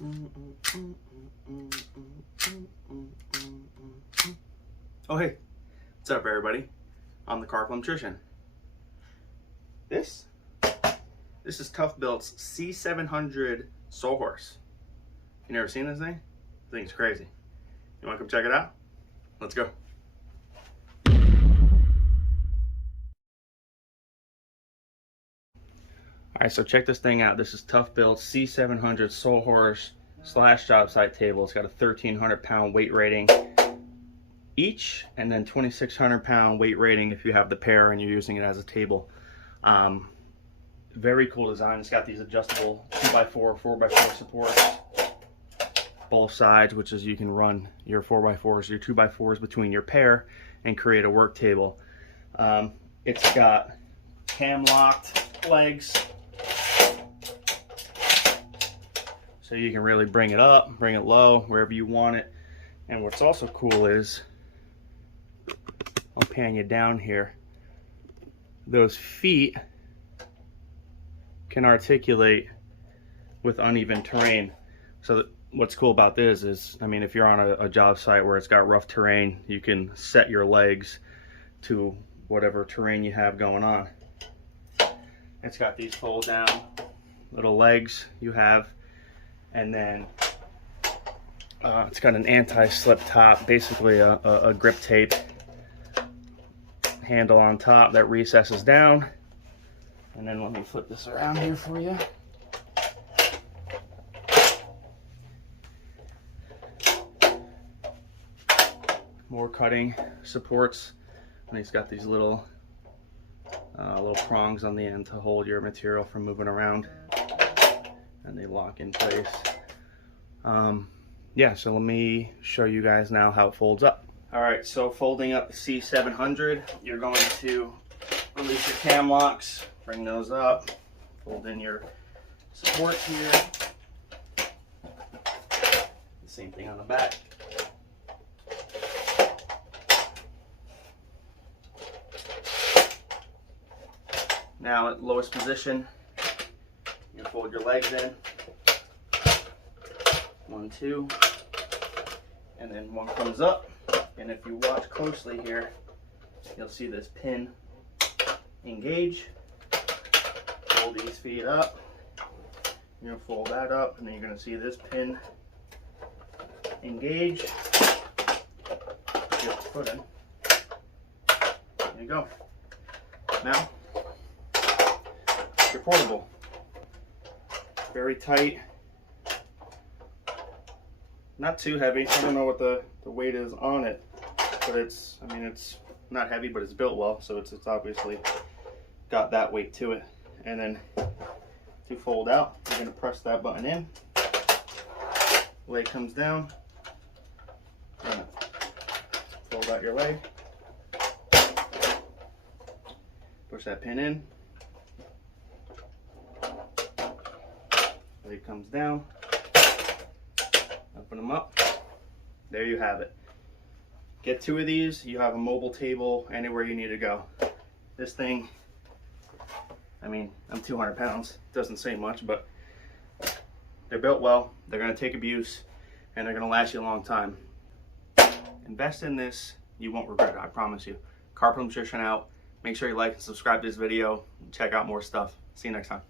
Oh hey, what's up everybody? I'm the Car Plumtrician. This is ToughBuilt's C700 Sawhorse. You never seen this thing? The thing's crazy. You wanna come check it out? Let's go. Alright, so check this thing out. This is ToughBuilt's C700 Sawhorse / jobsite table. It's got a 1,300 pound weight rating each, and then 2,600 pound weight rating if you have the pair and you're using it as a table. Very cool design. It's got these adjustable 2x4, 4x4 supports, both sides, which is you can run your 4x4s, your 2x4s between your pair and create a work table. It's got cam locked legs, so you can really bring it up, bring it low, wherever you want it. And what's also cool is, I'll pan you down here, those feet can articulate with uneven terrain. So what's cool about this is, I mean, if you're on a job site where it's got rough terrain, you can set your legs to whatever terrain you have going on. It's got these fold down little legs you have, and then it's got an anti-slip top, basically a grip tape handle on top that recesses down. And then let me flip this around here for you. More cutting supports, and it's got these little prongs on the end to hold your material from moving around, and they lock in place. Yeah, so let me show you guys now how it folds up. All right, so folding up the C700, you're going to release your cam locks, bring those up, fold in your supports here. The same thing on the back. Now at lowest position, you fold your legs in. 1, 2, and then one comes up. And if you watch closely here, you'll see this pin engage. Fold these feet up. You're gonna fold that up, and then you're gonna see this pin engage. Get the foot in. There you go. Now, you're portable. Very tight. Not too heavy. I don't know what the weight is on it, but it's, I mean, it's not heavy, but it's built well, so it's obviously got that weight to it. And then to fold out, you're going to press that button in. Leg comes down. Fold out your leg. Push that pin in. Leg comes down. Open them up. There you have it. Get 2 of these, you have a mobile table anywhere you need to go. This thing, I mean, I'm 200 pounds. Doesn't say much, but they're built well. They're going to take abuse, and they're going to last you a long time. Invest in this. You won't regret it, I promise you. Car Plumtrician out. Make sure you like and subscribe to this video. Check out more stuff. See you next time.